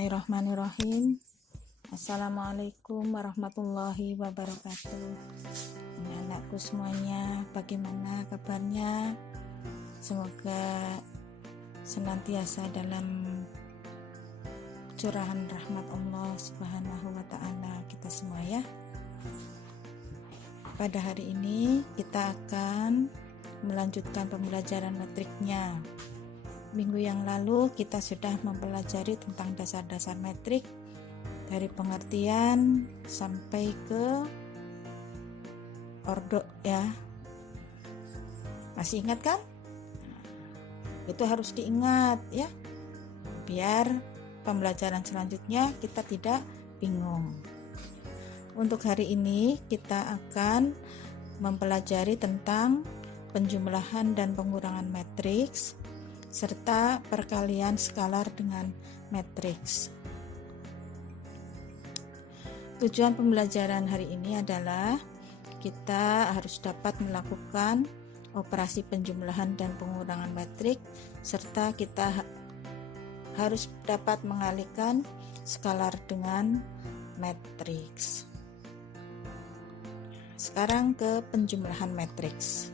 Bismillahirrahmanirrahim. Assalamualaikum warahmatullahi wabarakatuh. Anak-anakku semuanya, bagaimana kabarnya? Semoga senantiasa dalam curahan rahmat Allah Subhanahu wa ta'ala kita semua ya. Pada hari ini kita akan melanjutkan pembelajaran metriknya. Minggu yang lalu kita sudah mempelajari tentang dasar-dasar metrik dari pengertian sampai ke ordo ya. Masih ingat kan? Itu harus diingat ya, biar pembelajaran selanjutnya kita tidak bingung. Untuk hari ini kita akan mempelajari tentang penjumlahan dan pengurangan matriks serta perkalian skalar dengan matriks. Tujuan pembelajaran hari ini adalah kita harus dapat melakukan operasi penjumlahan dan pengurangan matriks serta kita harus dapat mengalihkan skalar dengan matriks. Sekarang ke penjumlahan matriks.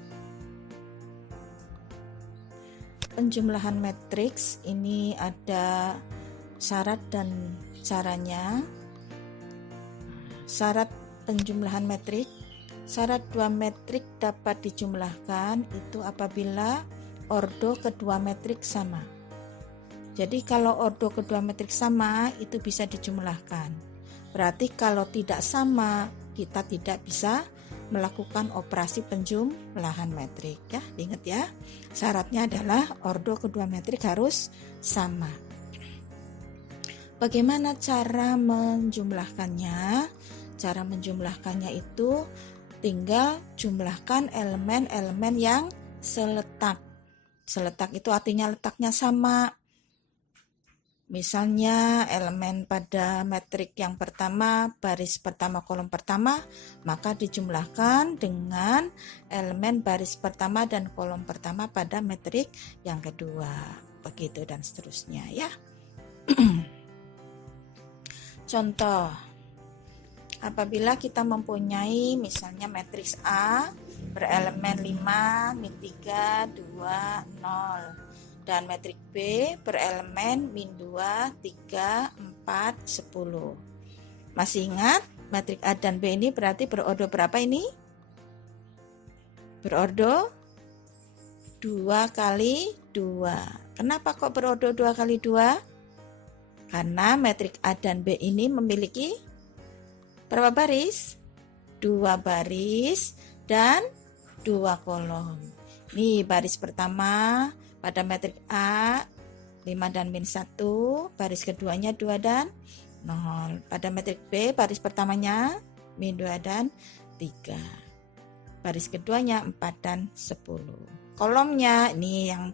Penjumlahan matriks ini ada syarat dan caranya. Syarat penjumlahan matrik. Syarat dua metrik dapat dijumlahkan itu apabila ordo kedua metrik sama. Jadi kalau ordo kedua metrik sama itu bisa dijumlahkan. Berarti kalau tidak sama kita tidak bisa melakukan operasi penjumlahan metrik ya. Ingat ya, syaratnya adalah ordo kedua metrik harus sama. Bagaimana cara menjumlahkannya? Cara menjumlahkannya itu tinggal jumlahkan elemen-elemen yang seletak. Seletak itu artinya letaknya sama. Misalnya elemen pada metrik yang pertama, baris pertama kolom pertama, maka dijumlahkan dengan elemen baris pertama dan kolom pertama pada metrik yang kedua. Begitu dan seterusnya ya. Contoh, apabila kita mempunyai misalnya matriks A berelemen 5, min 3, 2, 0. Dan metrik B berelemen min 2, 3, 4, 10. Masih ingat metrik A dan B ini berarti berordo berapa ini? Berordo 2 kali 2. Kenapa kok berordo 2 kali 2? Karena metrik A dan B ini memiliki berapa baris? 2 baris dan 2 kolom. Nih baris pertama pada metrik A 5 dan min 1, baris keduanya 2 dan 0. Pada metrik B baris pertamanya min 2 dan 3. Baris keduanya 4 dan 10. Kolomnya ini yang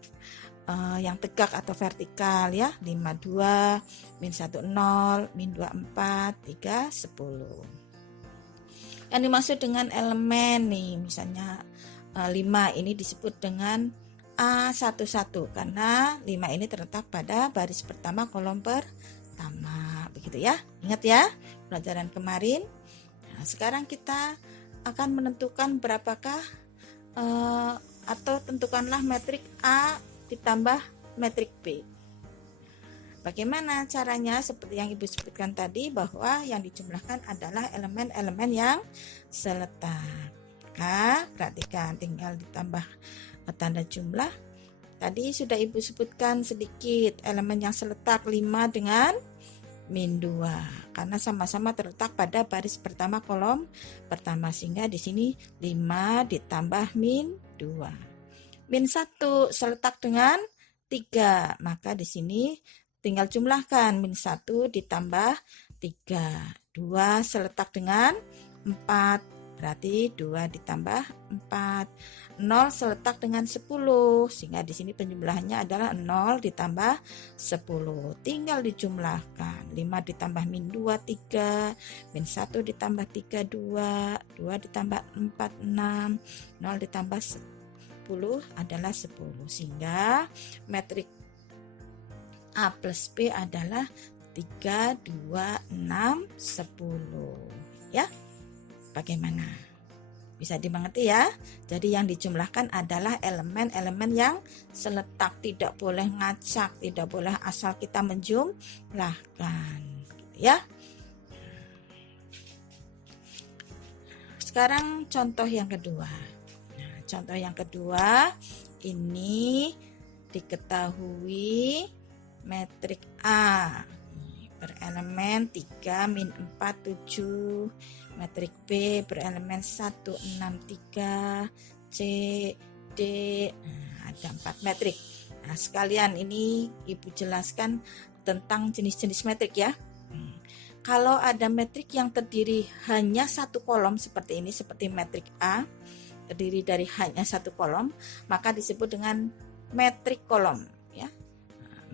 tegak atau vertikal ya, 5 2, min 1 0, min 2 4, 3 10. Yang dimaksud dengan elemen nih misalnya 5 ini disebut dengan A11 karena 5 ini terletak pada baris pertama kolom pertama. Begitu ya. Ingat ya pelajaran kemarin. Nah, sekarang kita akan menentukan berapakah atau tentukanlah metrik A ditambah metrik B. Bagaimana caranya? Seperti yang Ibu sebutkan tadi bahwa yang dijumlahkan adalah elemen-elemen yang seletak. Maka perhatikan tinggal ditambah tanda jumlah. Tadi sudah Ibu sebutkan sedikit elemen yang seletak 5 dengan min 2 karena sama-sama terletak pada baris pertama kolom pertama, sehingga di sini 5 ditambah min 2. Min 1 seletak dengan 3, maka di sini tinggal jumlahkan min 1 ditambah 3. 2 seletak dengan 4, berarti 2 ditambah 4. 0 seletak dengan 10, sehingga di sini penjumlahannya adalah 0 ditambah 10. Tinggal dijumlahkan. 5 ditambah min 2 3, min 1 ditambah 3 2, 2 ditambah 4 6, 0 ditambah 10 adalah 10. Sehingga metrik A plus B adalah 3, 2, 6, 10. Ya, bagaimana? Bisa dimengerti ya? Jadi yang dijumlahkan adalah elemen-elemen yang seletak, tidak boleh ngacak, tidak boleh asal kita menjumlahkan, ya. Sekarang contoh yang kedua. Nah, contoh yang kedua ini diketahui metrik A berelemen 3, min 4, 7. Metrik B berelemen 1, 6, 3. C, D. Nah, ada 4 metrik. Nah, sekalian ini Ibu jelaskan tentang jenis-jenis metrik ya. Kalau ada metrik yang terdiri hanya satu kolom seperti ini, seperti metrik A, terdiri dari hanya satu kolom, maka disebut dengan metrik kolom ya.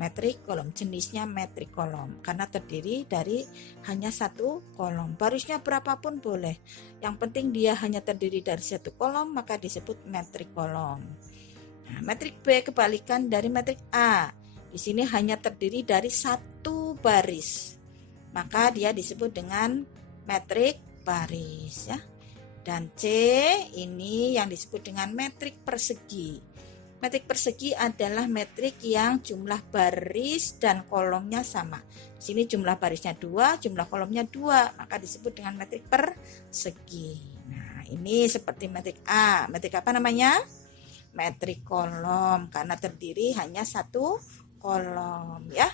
Metrik kolom, jenisnya metrik kolom karena terdiri dari hanya satu kolom. Barisnya berapapun boleh, yang penting dia hanya terdiri dari satu kolom, maka disebut metrik kolom. Nah, metrik B kebalikan dari metrik A. Di sini hanya terdiri dari satu baris, maka dia disebut dengan metrik baris ya. Dan C ini yang disebut dengan metrik persegi. Metrik persegi adalah metrik yang jumlah baris dan kolomnya sama. Di sini jumlah barisnya 2, jumlah kolomnya 2, maka disebut dengan metrik persegi. Nah, ini seperti metrik A. Metrik apa namanya? Metrik kolom karena terdiri hanya satu kolom ya.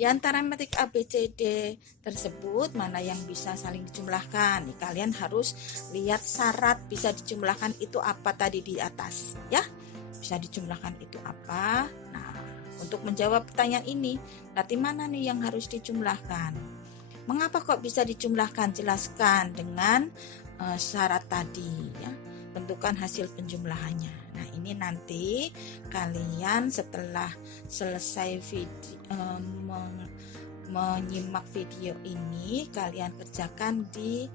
Di antara metrik A, B, C, D tersebut mana yang bisa saling dijumlahkan? Nih, kalian harus lihat syarat bisa dijumlahkan itu apa tadi di atas ya. Bisa dijumlahkan itu apa? Nah, untuk menjawab pertanyaan ini, berarti mana nih yang harus dijumlahkan? Mengapa kok bisa dijumlahkan? Jelaskan dengan syarat tadi ya. Tentukan hasil penjumlahannya. Nah, ini nanti kalian setelah selesai menyimak video ini, kalian kerjakan di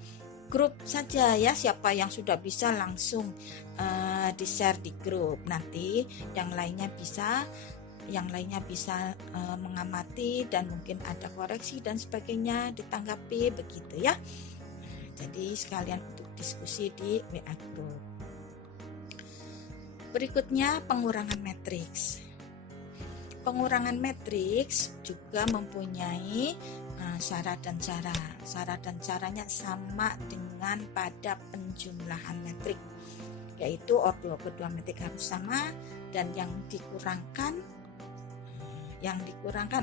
grup saja ya. Siapa yang sudah bisa langsung di-share di grup. Nanti yang lainnya bisa mengamati dan mungkin ada koreksi dan sebagainya ditanggapi begitu ya. Jadi sekalian untuk diskusi di WA Group. Berikutnya pengurangan matriks. Pengurangan matriks juga mempunyai syarat dan cara. Syarat dan caranya sama dengan pada penjumlahan metrik, yaitu ordo kedua metrik harus sama dan yang dikurangkan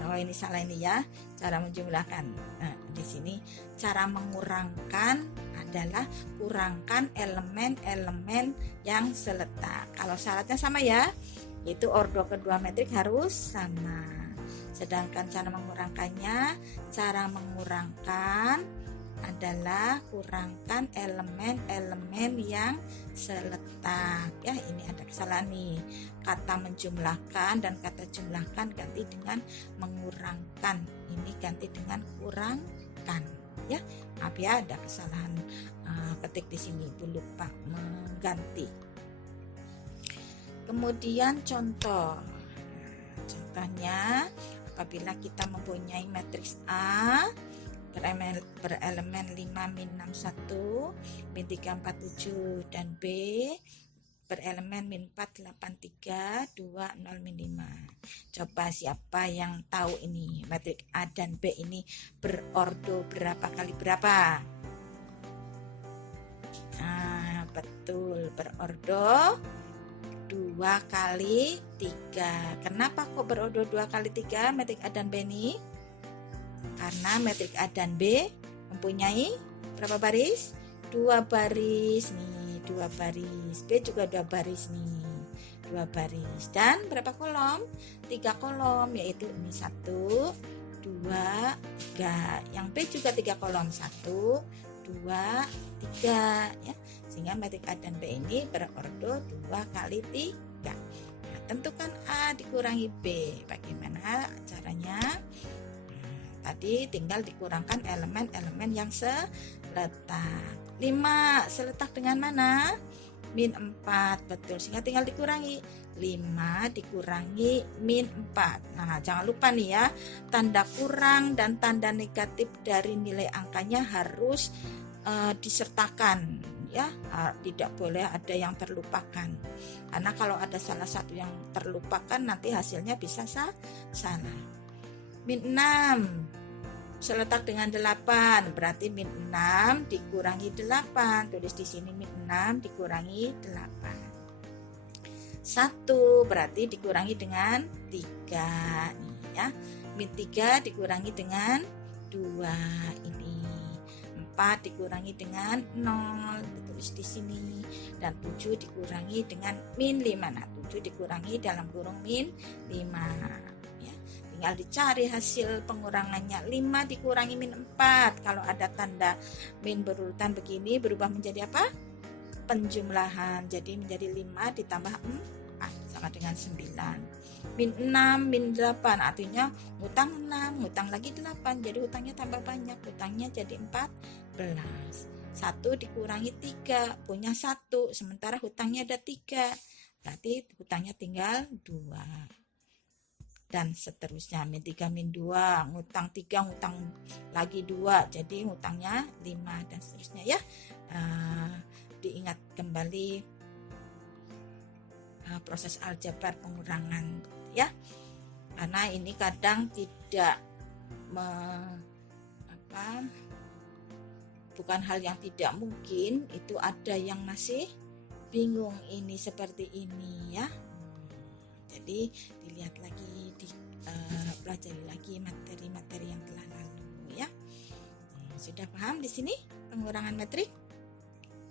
oh ini salah ini ya, cara menjumlahkan. Nah, di sini cara mengurangkan adalah kurangkan elemen-elemen yang seletak. Kalau syaratnya sama ya, itu ordo kedua metrik harus sama. Sedangkan cara mengurangkan adalah kurangkan elemen-elemen yang seletak ya. Ini ada kesalahan nih, kata menjumlahkan dan kata jumlahkan ganti dengan mengurangkan, ini ganti dengan kurangkan ya. Maaf ya, ada kesalahan ketik di sini, Ibu lupa mengganti. Kemudian contohnya apabila kita mempunyai matriks A berelemen 5, min 6, 1, min 3, 4, 7, dan B berelemen min 4, 8, 3, 2, 0, min 5. Coba siapa yang tahu ini metrik A dan B ini berordo berapa kali berapa? Nah, betul, berordo 2 kali 3. Kenapa kok berordo 2 kali 3 metrik A dan B ini? Karena metrik A dan B mempunyai berapa baris? 2 baris nih, 2 baris. B juga 2 baris nih, 2 baris. Dan berapa kolom? 3 kolom, yaitu ini 1, 2, 3. Yang B juga 3 kolom, 1, 2, 3 ya. Sehingga metrik A dan B ini berordo 2 kali 3. Nah, tentukan A dikurangi B. Bagaimana caranya? Tadi tinggal dikurangkan elemen-elemen yang seletak. 5 seletak dengan mana? Min 4, betul. Sehingga tinggal dikurangi. 5 dikurangi min 4. Nah, jangan lupa nih ya, tanda kurang dan tanda negatif dari nilai angkanya harus disertakan ya, tidak boleh ada yang terlupakan. Karena kalau ada salah satu yang terlupakan nanti hasilnya bisa salah. Min 6 seletak dengan 8, berarti min 6 dikurangi 8. Tulis di sini min 6 dikurangi 8. 1 berarti dikurangi dengan 3 nih ya. Min 3 dikurangi dengan 2 ini. 4 dikurangi dengan 0 ditulis di sini, dan 7 dikurangi dengan min 5. Nah, 7 dikurangi dalam kurung min 5 ya. Tinggal dicari hasil pengurangannya. 5 dikurangi min 4. Kalau ada tanda min berurutan begini berubah menjadi apa? Penjumlahan, jadi menjadi 5 ditambah 4 sama dengan 9. Min 6 min 8 artinya hutang 6, hutang lagi 8, jadi hutangnya tambah banyak, hutangnya jadi 14. 1 dikurangi 3 punya 1, sementara hutangnya ada 3, berarti hutangnya tinggal 2. Dan seterusnya, min 3 min 2, ngutang 3, ngutang lagi 2, jadi hutangnya 5 dan seterusnya ya. Diingat kembali proses aljabar pengurangan ya, karena ini kadang tidak bukan hal yang tidak mungkin, itu ada yang masih bingung ini seperti ini ya. Jadi dilihat lagi, pelajari lagi materi-materi yang telah lalu ya. Sudah paham di sini pengurangan metrik?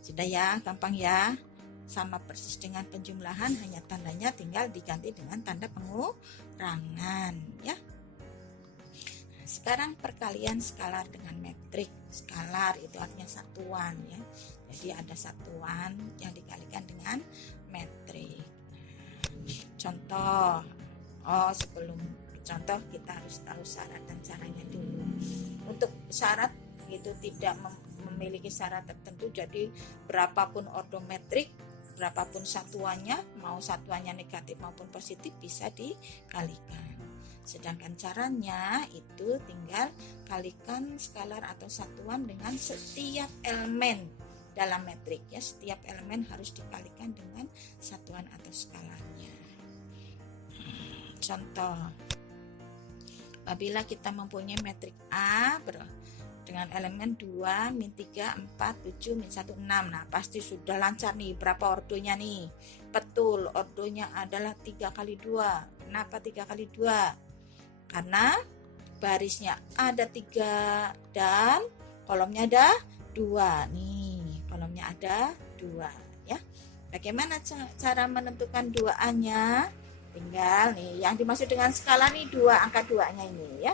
Sudah ya, gampang ya, sama persis dengan penjumlahan, hanya tandanya tinggal diganti dengan tanda pengurangan ya. Nah, sekarang perkalian skalar dengan metrik. Skalar itu artinya satuan ya, jadi ada satuan yang dikalikan dengan metrik. Contoh, sebelum contoh kita harus tahu syarat dan caranya dulu. Untuk syarat itu tidak memiliki syarat tertentu, jadi berapapun ordometrik, berapapun satuannya, mau satuannya negatif maupun positif bisa dikalikan. Sedangkan caranya itu tinggal kalikan skalar atau satuan dengan setiap elemen dalam metrik ya, setiap elemen harus dikalikan dengan satuan atau skalarnya. Contoh, apabila kita mempunyai metrik A dengan elemen 2, min 3, 4, 7, min 1, 6. Nah, pasti sudah lancar nih, berapa ordonya nih? Betul, ordonya adalah 3 kali 2. Kenapa 3 kali 2? Karena barisnya ada 3 dan kolomnya ada 2 nih, kolomnya ada 2 ya. Bagaimana cara menentukan 2A-nya? Tinggal nih, yang dimaksud dengan skala nih 2, angka 2-nya ini ya,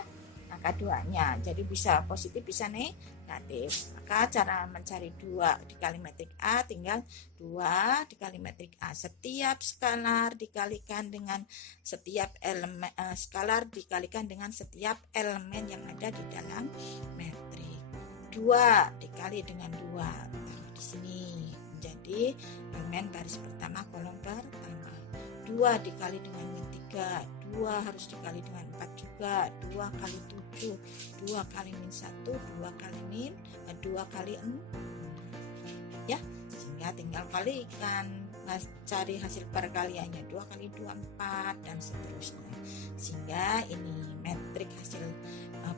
angka 2-nya, jadi bisa positif bisa negatif. Maka cara mencari 2 dikali metrik A, tinggal 2 dikali metrik A. Setiap skalar dikalikan dengan setiap elemen, skalar dikalikan dengan setiap elemen yang ada di dalam metrik. 2 dikali dengan 2, taruh di sini, jadi elemen baris pertama kolom pertama. 2 dikali dengan min 3, 2 harus dikali dengan 4 juga, 2 kali 7, 2 kali min 1, 2 kali min 2 kali 6 ya, sehingga tinggal kalikan, cari hasil perkaliannya, 2 kali 2 4 dan seterusnya, sehingga ini metrik hasil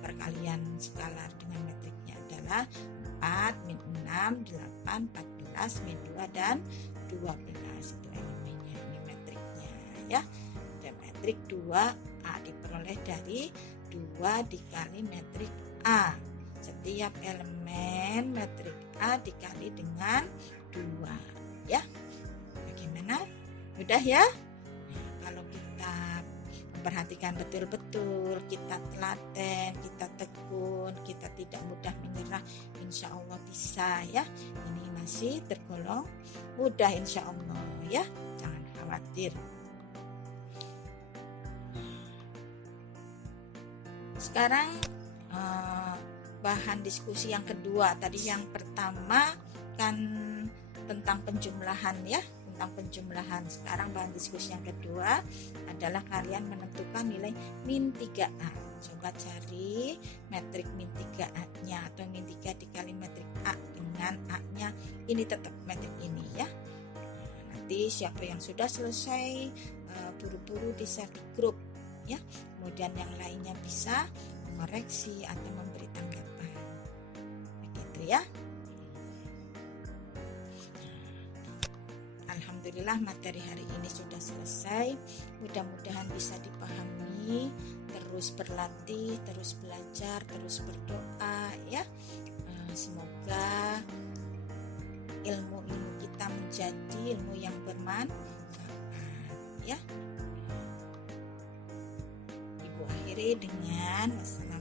perkalian skalar dengan metriknya adalah 4 min 6 8 14 min 2 dan 12. Itu elemennya, ini metriknya ya. Dan metrik 2A diperoleh dari 2 dikali metrik A. Setiap elemen metrik A dikali dengan 2 ya. Bagaimana? Mudah ya? Nah, kalau kita perhatikan betul-betul, kita telaten, kita tekun, kita tidak mudah menyerah, insya Allah bisa ya. Ini masih tergolong mudah insya Allah ya, jangan khawatir. Sekarang bahan diskusi yang kedua. Tadi yang pertama kan tentang penjumlahan ya, tentang penjumlahan. Sekarang bahan diskusi yang kedua adalah kalian menentukan nilai min 3A. Coba cari metrik min 3A-nya atau min 3 dikali metrik A dengan A-nya. Ini tetap metrik ini ya. Nanti siapa yang sudah selesai buru-buru di share di grup ya. Kemudian yang lainnya bisa mengoreksi atau memberi tanggapan. Begitu ya. Alhamdulillah materi hari ini sudah selesai. Mudah-mudahan bisa dipahami. Terus berlatih, terus belajar, terus berdoa ya. Semoga ilmu-ilmu kita menjadi ilmu yang bermanfaat ya. Ibu akhiri dengan wassalamualaikum